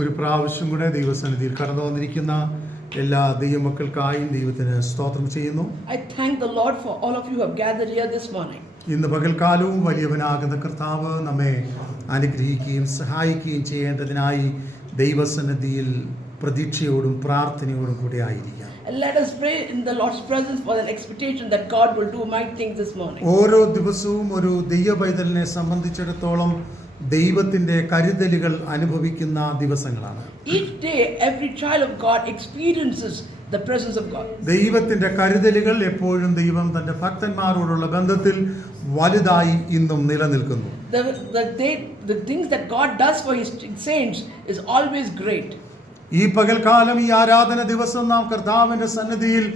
ഒരു പ്രാവശ്യം കൂടെ ദൈവസന്നിധിയിൽ കടന്നു വന്നിരിക്കുന്ന എല്ലാ ദൈവമക്കൾക്കായും ദൈവത്തിന് സ്തോത്രം ചെയ്യുന്നു. I thank the Lord for all of you who have gathered here this morning. ഇന്ന് പകൽക്കാലവും വലിയവനാകുന്ന കർത്താവ് നമ്മെ അനുഗ്രഹിക്കുകയും സഹായിക്കുകയും ചെയ്യേണ്ടതിനായി ദൈവസന്നിധിയിൽ പ്രതീക്ഷയോടും പ്രാർത്ഥനയോടും കൂടി ആയിരിക്കാം. And let us pray in the Lord's presence for an expectation that God will do mighty things this morning. ഓരോ ദിവസവും ഒരു ദൈവപൈതലിനെ സംബന്ധിച്ചിടത്തോളം ദൈവത്തിന്റെ കരുതലുകൾ അനുഭവിക്കുന്ന ദിവസങ്ങളാണ്. Each day every child of God experiences the presence of God. ദൈവത്തിന്റെ കരുതലുകൾ എപ്പോഴും ദൈവം തന്റെ ഭക്തന്മാരോടുള്ള ബന്ധത്തിൽ വലുതായി ഇന്നും നിലനിൽക്കുന്നു. The things that God does for his saints is always great. ഈ പകൽക്കാലം ഈ ആരാധന ദിവസം നാം കർത്താവിന്റെ സന്നിധിയിൽ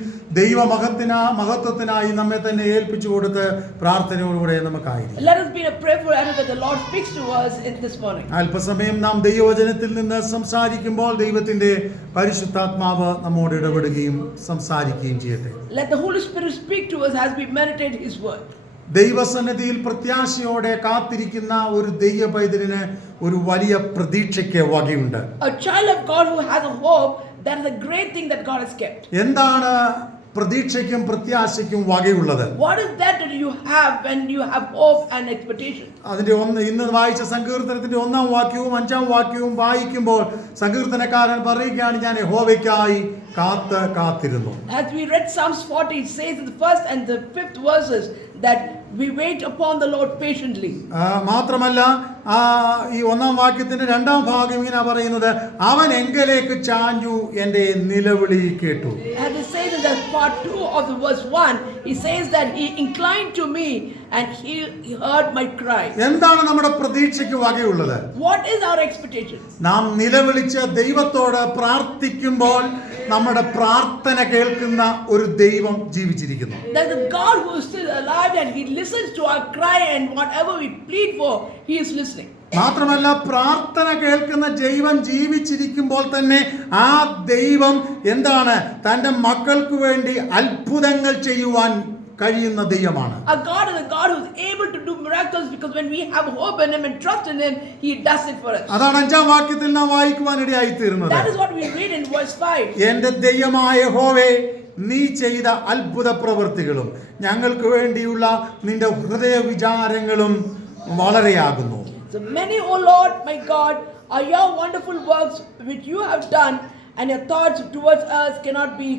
മഹത്വത്തിനായി നമ്മെ തന്നെ ഏൽപ്പിച്ചു കൊടുത്ത് പ്രാർത്ഥനയോടുകൂടെ നമുക്കായിരിക്കും. Let us be a prayerful attitude that the Lord speaks to us in this morning. അല്പസമയം നാം ദൈവവചനത്തിൽ നിന്ന് സംസാരിക്കുമ്പോൾ ദൈവത്തിന്റെ പരിശുദ്ധാത്മാവ് നമ്മോട് ഇടപെടുകയും സംസാരിക്കുകയും ചെയ്യട്ടെ. Let the Holy Spirit speak to us as we meditate his word. ദൈവസന്നിധിയിൽ പ്രത്യാശയോടെ കാത്തിരിക്കുന്ന ഒരു ദൈവപൈതലിന് ഒരു വലിയ പ്രതീക്ഷയ്ക്ക് വകയുണ്ട്. A child of God who has a hope, that is a great thing that God has kept. എന്താണ് പ്രതീക്ഷയ്ക്കും പ്രത്യാശയ്ക്കും വകയുള്ളത്? What is that you have when you have hope and expectation? അതിന്റെ ഇന്ന് വായിച്ച സങ്കീർത്തനത്തിന്റെ 1-ാം വാക്യവും 5-ാം വാക്യവും വായിക്കുമ്പോൾ സങ്കീർത്തനക്കാരൻ പറയുകയാണ്, ഞാൻ യഹോവയ്ക്കായി കാത്തിരുന്നു. As we read Psalms 40, it says in the 1st and the 5th verses that we wait upon the Lord patiently. മാത്രമല്ല ഈ 1-ാം വാക്യത്തിന്റെ 2-ാം ഭാഗം ഇങ്ങനെ പറയുന്നത്, അവൻ എങ്കലേക്ക് ചാഞ്ഞു എൻ്റെ നിലവിളി കേട്ടു. And it says in the part 2 of the verse 1, he says that he inclined to me and he heard my cry. എന്താണ് നമ്മുടെ പ്രതീക്ഷയ്ക്ക് വകയുള്ളത്? What is our expectation? നാം നിലവിളിച്ച് ദൈവത്തോട് പ്രാർത്ഥിക്കുമ്പോൾ നമ്മുടെ പ്രാർത്ഥന കേൾക്കുന്ന ഒരു ദൈവം ജീവിച്ചിരിക്കുന്നു. There's a God who is still alive and he listens to our cry, and whatever we plead for, he is listening. മാത്രമല്ല പ്രാർത്ഥന കേൾക്കുന്ന ദൈവം ജീവിച്ചിരിക്കുമ്പോൾ തന്നെ ആ ദൈവം എന്താണ് തന്റെ മക്കൾക്ക് വേണ്ടി അത്ഭുതങ്ങൾ ചെയ്യുവാൻ കഴിയുന്ന ദൈവമാണ്. A God is a God who is able to do miracles, because when we have hope in him and trust in him, he does it for us. അതാണ് 5-ാം വാക്യത്തിൽ നാം വായിക്കുവാനിടയായി തീരുന്നത്. That is what we read in verse 5. എൻ്റെ ദൈവമായ യഹോവേ, നീ ചെയ്ത അത്ഭുത പ്രവൃത്തികളും ഞങ്ങൾക്ക് വേണ്ടിയുള്ള നിന്റെ ഹൃദയ വിചാരങ്ങളും വളരെയാകുന്നു. So many, O Lord my God, are your wonderful works which you have done, and your thoughts towards us cannot be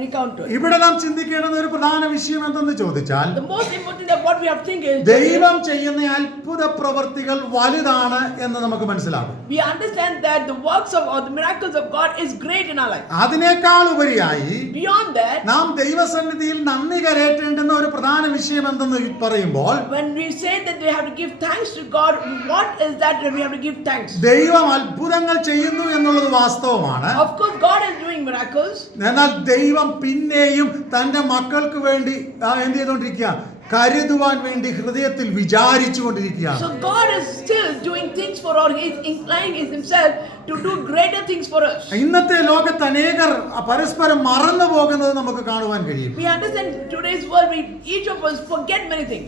recounted. ഇവിടെ നാം ചിന്തിക്കേണ്ടുന്ന ഒരു പ്രധാന വിഷയം എന്തെന്ന് ചോദിച്ചാൽ, The most important of what we have to think is ദൈവം ചെയ്യുന്ന അത്ഭുത പ്രവൃത്തികൾ വലുതാണ് എന്ന് നമുക്ക് മനസ്സിലാകും. we understand that the works of or the miracles of God is great in our life. അതിനേക്കാൾ ഉപരിയായി Beyond that, നാം ദൈവസന്നിധിയിൽ നന്ദി കരയേറ്റേണ്ടുന്ന ഒരു പ്രധാന വിഷയം എന്തെന്ന് പറയുമ്പോൾ, when we say that we have to give thanks to God, what is that we have to give thanks? ദൈവം അത്ഭുതങ്ങൾ ചെയ്യുന്നു എന്നുള്ളത് വാസ്തവമാണ്. Of course God is doing miracles. എന്നാൽ ദൈവം പിന്നെയും തന്റെ മക്കൾക്ക് വേണ്ടി എന്ത് ചെയ്തുകൊണ്ടിരിക്കുക? കരുതുവാൻ വേണ്ടി ഹൃദയത്തിൽ വിചാരിച്ചുകൊണ്ടിരിക്കുകയാണ്. So God is still doing things for us. He is inclining himself to do greater things for us. ഇന്നത്തെ ലോകത്ത് അനേകർ പരസ്പരം മറന്നു പോകുന്നത് നമുക്ക് കാണുവാൻ കഴിയും. We understand today's world, each of us forget many things.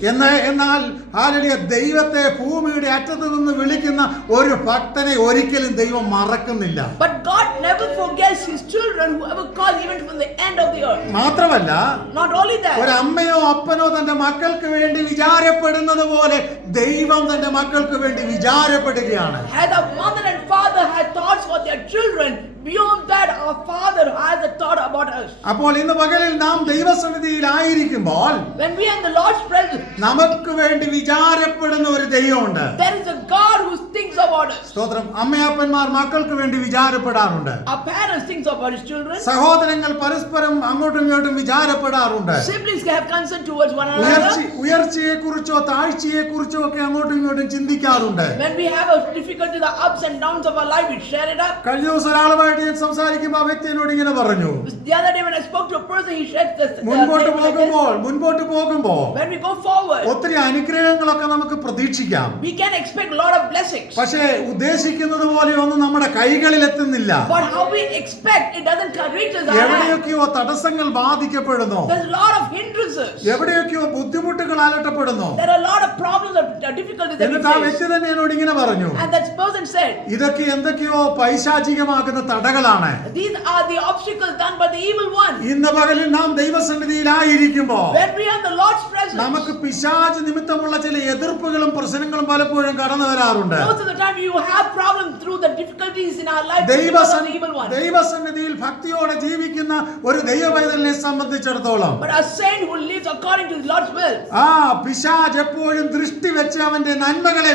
എന്നാൽ ഹല്ലേലൂയ, ദൈവത്തെ ഭൂമിയുടെ അറ്റത്ത് നിന്ന് വിളിക്കുന്ന ഒരു ഭക്തനെ ഒരിക്കലും ദൈവം മറക്കുന്നില്ല. But God never forgets his children, whoever calls, even from the end of the earth. മാത്രമല്ല, Not only that, ഒരു അമ്മയോ അപ്പനോ തന്റെ മക്കൾക്ക് വേണ്ടി വിചാരപ്പെടുന്നത് പോലെ ദൈവം തന്റെ മക്കൾക്ക് വേണ്ടി വിചാരപ്പെടുകയാണ്. as a mother and father had thoughts for their children, beyond that our Father has a thought about us. അപ്പോൾ ഇന്ന് പകലിൽ നാം ദൈവസന്നിധിയിൽ ആയിരിക്കുമ്പോൾ When we are in the Lord's presence, നമുക്ക് വേണ്ടി വിചാരപ്പെടുന്ന ഒരു ദൈവമുണ്ട്. there is a God who thinks about us. സ്തോത്രം. അമ്മയപ്പന്മാർ മക്കൾക്ക് വേണ്ടി വിചാരപ്പെടാറുണ്ട്. Our parents think about his children. സഹോദരങ്ങൾ പരസ്പരം അങ്ങോട്ടും ഇങ്ങോട്ടും വിചാരപ്പെടാറുണ്ട്. Siblings have concern towards one another. ഉയർച്ചയെ കുറിച്ചോ താഴ്ചയെ കുറിച്ചോ ഒക്കെ അങ്ങോട്ടും ഇങ്ങോട്ടും ചിന്തിക്കാറുണ്ട്. When we have a difficulty, the ups and downs of our life, we share it up. കഴിഞ്ഞ ദിവസം ഒരാളുമായിട്ട് ഞാൻ സംസാരിക്കുമ്പോൾ ആ വ്യക്തി എന്നോട് ഇങ്ങനെ പറഞ്ഞു, The other day when I spoke to a person, he shared this. മുൻപോട്ട് പോകുമ്പോൾ When we go forward, ഒത്തിരി അനുഗ്രഹങ്ങളൊക്കെ നമുക്ക് പ്രതീക്ഷിക്കാം. we can expect a lot of blessings. പക്ഷെ പക്ഷേ ഉദ്ദേശിക്കുന്നത് പോലെയൊന്നും നമ്മുടെ കൈകളിൽ എത്തുന്നില്ല. But how we expect, it doesn't reach us. എവിടെയൊക്കെയോ തടസ്സങ്ങൾ ബാധിക്കപ്പെടുന്നു. There's a lot of hindrances. എവിടെയൊക്കെയോ ബുദ്ധിമുട്ടുകൾ അലട്ടപ്പെടുന്നു. There are a lot of problems and difficulties that we എന്നിട്ട് ആ face. വ്യക്തി തന്നെ എന്നോട് ഇങ്ങനെ പറഞ്ഞു, And that person said, ഇതൊക്കെ എന്തൊക്കെയോ പൈശാചികമാക്കുന്ന തടകളാണ്. these are the obstacles done by the evil one. ഇന്ന് പകലിൽ നാം ദൈവസന്നിധിയിലായിരിക്കുമ്പോ When we are in the Lord's presence, നമുക്ക് പിശാച് നിമിത്തമുള്ള ചില എതിർപ്പുകളും പ്രശ്നങ്ങളും പലപ്പോഴും കടന്നു വരാറുണ്ട്. most of the time you have problems through the difficulties in our life because of the evil one. ദൈവസന്നിധിയിൽ ഭക്തിയോടെ ജീവിക്കുന്ന ഒരു ദൈവപൈതലിനെ സംബന്ധിച്ചിടത്തോളം But a saint who lives according to the Lord's will, പിശാച് എപ്പോഴും ദൃഷ്ടി വെച്ച് അവന്റെ നന്മകളെ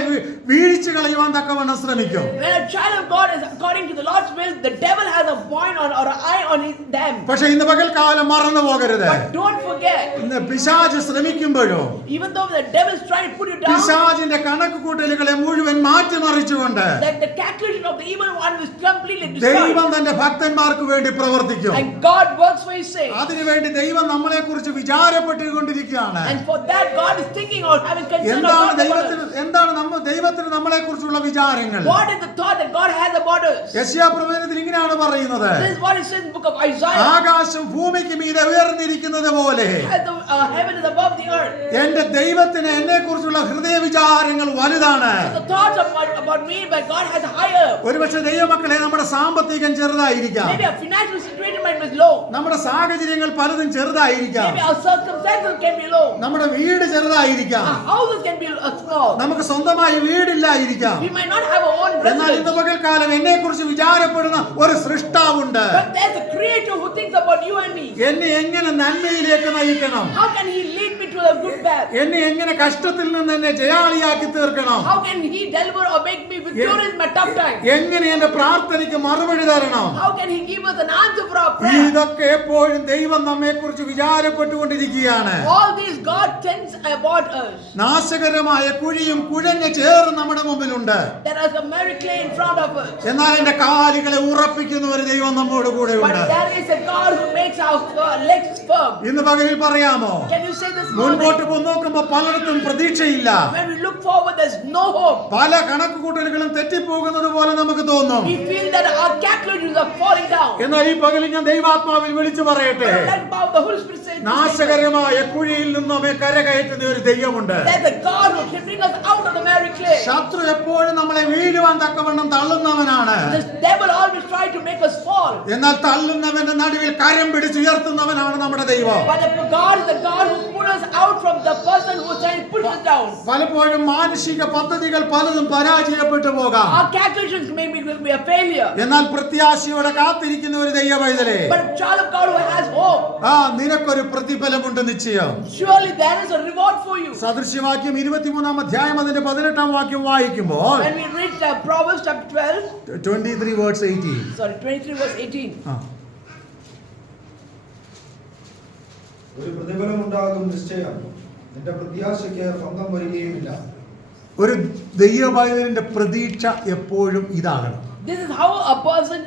വീഴിച്ചു കളയുവാൻ തക്കവണ്ണം ശ്രമിക്കും. when a child of God is according to the Lord's will, the devil has a point on or an eye on them. പക്ഷെ ഇന്ന് പകൽക്കാലം മറന്നു പോകരുത്. But don't forget, ഇന്ന് പിശാച് ശ്രമിക്കുമ്പോഴോ even though the devil is trying to put you down, പിശാചിന്റെ കണക്ക് കൂട്ടലുകളെ മുഴുവൻ മാറ്റിമറിച്ചുകൊണ്ട് that the calculation of the evil one is completely destroyed. ദൈവം തന്റെ ഭക്തന്മാർക്ക് വേണ്ടി പ്രവർത്തിക്കും. And God works for his sake. അതിനുവേണ്ടി ദൈവം നമ്മളെ കുറിച്ച് വിചാരപ്പെട്ടുകൊണ്ടിരിക്കുകയാണ്. And for that God is thinking or having concern എന്താണ് about ദൈവത്തിന് ദൈവത്തിന് നമ്മളെ കുറിച്ചുള്ള വിചാരങ്ങൾ? what is the thought that God has about us? യെശയ്യാപ്രവചനത്തിൽ ഇങ്ങനെയാണ് പറയുന്നത്, This is what it says in the book of Isaiah. ആകാശം ഭൂമിക്ക് മീതെ ഉയർന്നിരിക്കുന്നത് പോലെ As the heaven is above the earth. എന്റെ ദൈവത്തിന് എന്നെ കുറിച്ചുള്ള ഹൃദയ വിചാരങ്ങൾ വലുതാണ്. So the thoughts about me by God has higher. ഒരുപക്ഷെ ദൈവമക്കളെ നമ്മുടെ സാമ്പത്തികം ചെറുതായിരിക്കാം, Maybe our financial situation might be low. നമ്മുടെ സാഹചര്യങ്ങൾ പലതും ചെറുതായിരിക്കാം, Maybe our circumstances can be low. നമ്മുടെ വീട് ചെറുതായിരിക്കാം, Our houses can be small. നമുക്ക് സ്വന്തമായി വീടില്ലായിരിക്കാം. We might not have our own എന്നാൽ ഇന്ന് residence. പകൽക്കാലം എന്നെ കുറിച്ച് വിചാരപ്പെടുന്ന ഒരു സൃഷ്ടാവുണ്ട്. But there's a creator who thinks about you and me. എന്നെ എങ്ങനെ നന്മയിലേക്ക് നയിക്കണം, How can he lead me to a good path? എന്നെ എങ്ങനെ കഷ്ടത്തിൽ നിന്ന് എന്നെ ജയാളിയാക്കി തീർക്കണം, How can he deliver or make me victorious in my tough time? എങ്ങനെ എന്റെ പ്രാർത്ഥനയ്ക്ക് മറുപടി തരണം, How can he give us an answer for our prayer? ഇതൊക്കെ എപ്പോഴും ദൈവം നമ്മെ കുറിച്ച് വിചാരപ്പെട്ടുകൊണ്ടിരിക്കുകയാണ്. All these God thinks about us. നാശകരമായ കുഴിയും കുഴഞ്ഞ ചേറും നമ്മുടെ മുമ്പിലുണ്ട്. There is a merry clay in front of us. എന്നാൽ എന്റെ കാലുകളെ ഉറപ്പിക്കുന്ന ഒരു ദൈവം നമ്മോട് കൂടെ But ഉണ്ട്. there is a God who makes our legs firm. ഇന്ന് പകലിൽ പറയാമോ, Can you say this മുൻപോട്ട് morning? നോക്കുമ്പോ പലയിടത്തും പ്രതീക്ഷയില്ല. When we look forward, there's no hope. പല കണക്കുകൂട്ടലുകളും തെറ്റിപ്പോകുന്നത് പോലെ നമുക്ക് തോന്നും. We feel that our calculations are falling down. എന്നാൽ ഈ പകലിൽ ഞാൻ ദൈവാത്മാവിൽ വിളിച്ചു പറയട്ടെ, Like how the Holy Spirit says, നാശകരമായ കുഴിയിൽ നിന്നും നമ്മെ കരകയറ്റുന്ന ഒരു ദൈവമുണ്ട്. there's a God who can bring us out of the merry clay. ശത്രു എപ്പോഴും നമ്മളെ വീഴുവാൻ തക്കവണ്ണം തള്ളുന്നവനാണ്. This devil always tries to make us fall. എന്നാൽ തള്ളുന്നവന്റെ നടുവിൽ കരം പിടിച്ചുയർത്തുന്നവനാണ് നമ്മുടെ ദൈവം. But God is the God who pulls us out from the person who is trying to push us down. പലപ്പോഴും മാനുഷിക പദ്ധതികൾ പലതും പരാജയപ്പെട്ടു പോകാം. Our calculations may be a failure. എന്നാൽ പ്രത്യാശയോടെ കാത്തിരിക്കുന്ന ഒരു ദൈവപൈതലേ, But a child of God who has hope, നിനക്കൊരു പ്രതിഫലമുണ്ട് നിശ്ചയം. surely there is a reward for you. സദൃശ്യവാക്യം 23-ാം അധ്യായം അതിന്റെ 18-ാം വാക്യം വായിക്കുമ്പോൾ When we read Proverbs chapter 12, 23 verse 18. 23 verse 18. ഒരു പ്രതിഫലമുണ്ടാകും നിശ്ചയം, നിന്റെ പ്രത്യാശയ്ക്ക് ഭംഗം വരികയുമില്ല. ഒരു ദൈവപൈതലിന്റെ പ്രതീക്ഷ എപ്പോഴും ഇതാകണം. This is how a person,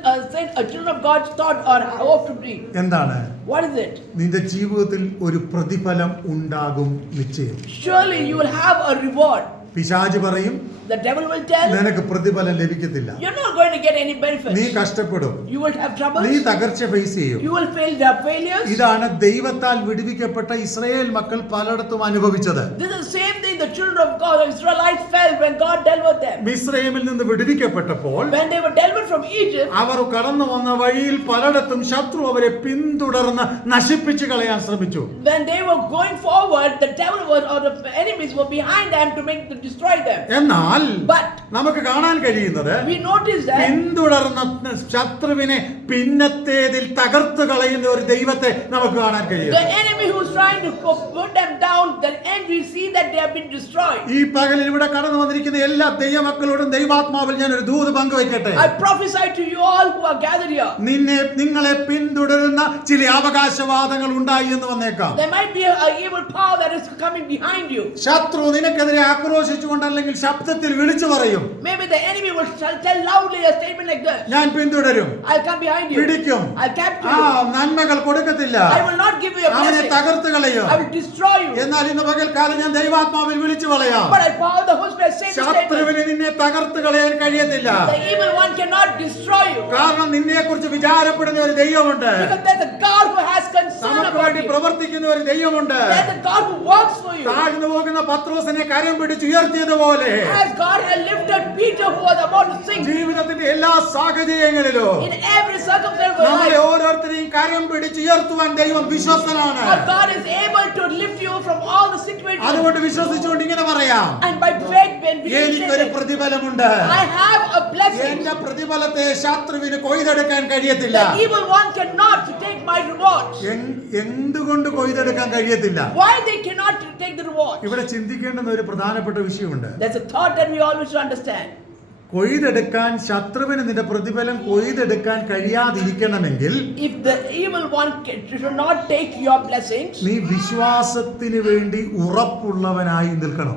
a children of God's thought or hope to be. എന്താണ്? What is it? നിന്റെ ജീവിതത്തിൽ ഒരു പ്രതിഫലം ഉണ്ടാകും നിശ്ചയം. Surely you will have a reward. പിശാച് പറയും, The devil will tell, നിനക്ക് പ്രതിഫലം ലഭിക്കത്തില്ല, you're not going to get any നീ benefits. കഷ്ടപ്പെടും, You will have troubles. നീ തകർച്ച ഫേസ് ചെയ്യും. You will fail. There are failures. ഇതാണ് ദൈവത്താൽ വിടുവിക്കപ്പെട്ട ഇസ്രായേൽ മക്കൾ പലയിടത്തും അനുഭവിച്ചത്. This is the same thing the children of God, the Israelites, felt when God dealt with them. മിസ്രയീമിൽ നിന്ന് വിടുവിക്കപ്പെട്ടപ്പോൾ When they were delivered from Egypt, അവർ കടന്നു വന്ന വഴിയിൽ പലയിടത്തും ശത്രു അവരെ പിന്തുടർന്ന് നശിപ്പിച്ചു കളയാൻ ശ്രമിച്ചു. when they were going forward, the devil was or the enemies were behind them to destroy them. എന്നാൽ But നമുക്ക് കാണാൻ കഴിയുന്നത്, we noticed that പിന്തുടർന്ന ശത്രുവിനെ പിന്നത്തേതിൽ തകർത്തു കളയുന്ന ഒരു ദൈവത്തെ നമുക്ക് കാണാൻ കഴിയും. the enemy who's trying to put them down, the end we see that they have been destroyed. ഈ പകലിൽ ഇവിടെ കടന്നു വന്നിരിക്കുന്ന എല്ലാ ദൈവമക്കളോടും ദൈവാത്മാവിൽ ഞാൻ ഒരു ദൂത് പങ്കുവയ്ക്കട്ടെ. I prophesy to you all who are gathered here. നിങ്ങളെ പിന്തുടരുന്ന ചില അവകാശവാദങ്ങൾ ഉണ്ടായി എന്ന് വന്നേക്കാം. There might be a evil power that is coming behind you. ശത്രു നിനക്കെതിരെ ആക്രോശിച്ചുകൊണ്ട് അല്ലെങ്കിൽ ശബ്ദത്തിൽ വിളിച്ചു പറയും, Maybe the enemy will tell loudly say a statement like this. ഞാൻ പിന്തുടരും, I'll come behind you. പിടിക്കും, I'll capture ആ you. നന്മകൾ കൊടുക്കത്തില്ല, I will not give you a അവനെ blessing. തകർത്ത് കളയും. I will destroy you. എന്നാൽ ഇന്ന് പകൽക്കാലം ഞാൻ ദൈവാത്മാവിൽ വിളിച്ചു പറയാം, But I power the Holy Spirit say this statement. ശത്രുവിന് നിന്നെ തകർത്ത് കളയാൻ കഴിയത്തില്ല. The evil one cannot destroy you. കാരണം നിന്നെ കുറിച്ച് വിചാരപ്പെടുന്ന ഒരു ദൈവമുണ്ട്, Because there's a God who has concern നമുക്ക് about വേണ്ടി you. പ്രവർത്തിക്കുന്ന ഒരു ദൈവമുണ്ട്. There's a God who works for you. താഴ്ന്നു പോകുന്ന പത്രോസിനെ കരം പിടിച്ചുയർത്തിയതുപോലെ As God had lifted Peter who was about to sink. ജീവിതത്തിന്റെ എല്ലാ സാഹചര്യങ്ങളിലും In every circumstance of നമ്മളെ life, ഓരോരുത്തരെയും കരം പിടിച്ചുയർത്തുവാൻ ദൈവം വിശ്വസ്തനാണ്. our God is able to lift you from all the situations. അതുകൊണ്ട് വിശ്വസിച്ചുകൊണ്ട് ഇങ്ങനെ പറയാം, And by faith, when we എനിക്കൊരു say, പ്രതിഫലമുണ്ട്. I have a blessing. എന്റെ പ്രതിഫലത്തെ ശത്രുവിന് കൊയ്തെടുക്കാൻ കഴിയത്തില്ല. The evil one cannot take my reward. എന്തുകൊണ്ട് കൊയ്തെടുക്കാൻ കഴിയത്തില്ല? Why they cannot take the reward? ഇവിടെ ചിന്തിക്കേണ്ടുന്ന ഒരു പ്രധാനപ്പെട്ട വിഷയമുണ്ട്. There's a thought that we always should understand. കൊയ്തെടുക്കാൻ, ശത്രുവിന് നിന്റെ പ്രതിഫലം കൊയ്തെടുക്കാൻ കഴിയാതിരിക്കണമെങ്കിൽ If the evil one should not take your blessings, നീ വിശ്വാസത്തിന് വേണ്ടി ഉറപ്പുള്ളവനായി നിൽക്കണം.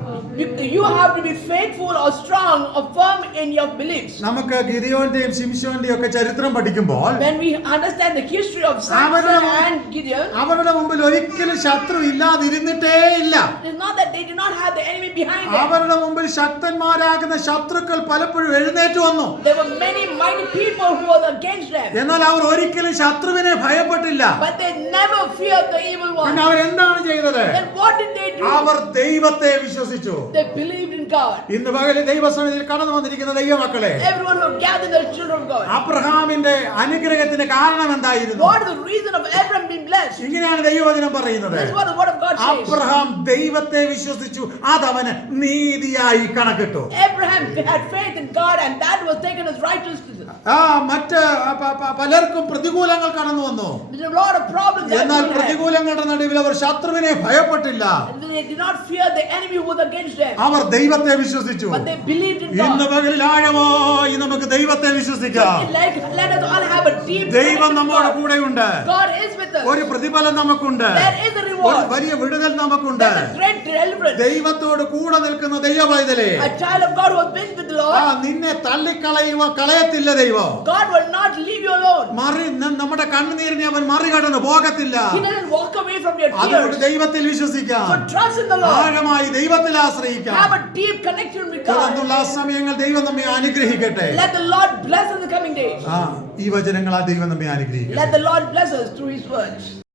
you have to be faithful or strong or firm in your beliefs. നമുക്ക് ഗിദിയോന്റെയും ശിംശോന്റെയും ഒക്കെ ചരിത്രം പഠിക്കുമ്പോൾ When we understand the history of Samson and Gideon, അവരുടെ മുമ്പിൽ ഒരിക്കലും ശത്രു ഇല്ലാതിരുന്നിട്ടേ ഇല്ല. it's not that they did not have the enemy behind them. അവരുടെ മുമ്പിൽ ശക്തന്മാരാകുന്ന ശത്രുക്കൾ പലപ്പോഴും എഴുന്നേറ്റ് വന്നു. There were many mighty people who were against them, എന്നാൽ അവർ ഒരിക്കലും ശത്രുവിനെ ഭയപ്പെട്ടില്ല. but they never feared the evil പിന്നെ one. അവരെന്താണ് ചെയ്തത്? Then what did they do? അവർ ദൈവത്തെ വിശ്വസിച്ചു. They believed in God. ഇന്ന് പകല് ദൈവസന്നിധിയിൽ കടന്നു വന്നിരിക്കുന്ന ദൈവമക്കളെ, Everyone who gathered the children of God. അബ്രഹാമിന്റെ അനുഗ്രഹത്തിന് കാരണം എന്തായിരുന്നു? What is the reason of Abraham being blessed? ഇങ്ങനെയാണ് ദൈവവചനം പറയുന്നത്. This is what the word of God says. Abraham ദൈവത്തെ വിശ്വസിച്ചു, അതവന് നീതിയായി കണക്കിട്ടു. Abraham had faith in God and that was taken as righteousness. മറ്റ് പലർക്കും പ്രതികൂലങ്ങൾ കടന്നു വന്നു. There's a lot of problems. എന്നാൽ Everyone had. പ്രതികൂലങ്ങളുടെ നടുവിൽ അവർ ശത്രുവിനെ ഭയപ്പെട്ടില്ല. They did not fear the enemy who was against them, അവർ ദൈവത്തെ വിശ്വസിച്ചു. but they believed in ഇന്ന് God. പകലിൽ ആഴമായി നമുക്ക് ദൈവത്തെ വിശ്വസിക്കാം. Like, let us all have a deep ദൈവം connection with നമ്മുടെ God. കൂടെയുണ്ട്. God is with us. ഒരു പ്രതിഫലം നമുക്കുണ്ട്. There is a ഒരു reward. വലിയ വിടുതൽ നമുക്കുണ്ട്. There's a great deliverance. ദൈവത്തോട് കൂടെ നിൽക്കുന്ന ദൈവവൈതലേ, A child of God who has been with the Lord, നിന്നെ കളയത്തില്ല ദൈവം. God will not leave you alone. നമ്മുടെ കണ്ണുനീരിനെ അവൻ മറികടന്ന് പോകത്തില്ല. He doesn't walk away from your അതുകൊണ്ട് tears. ദൈവത്തിൽ വിശ്വസിക്കാം. So trust in the Lord. ആഴമായി ദൈവത്തിൽ ആശ്രയിക്കാം. Have a deep connection with God. തുടർന്നുള്ള സമയങ്ങൾ ദൈവം നമ്മെ അനുഗ്രഹിക്കട്ടെ. Let the Lord bless us in the coming days. ഈ വചനങ്ങളാൽ ദൈവം നമ്മെ അനുഗ്രഹിക്കട്ടെ. Let the Lord bless us through His words.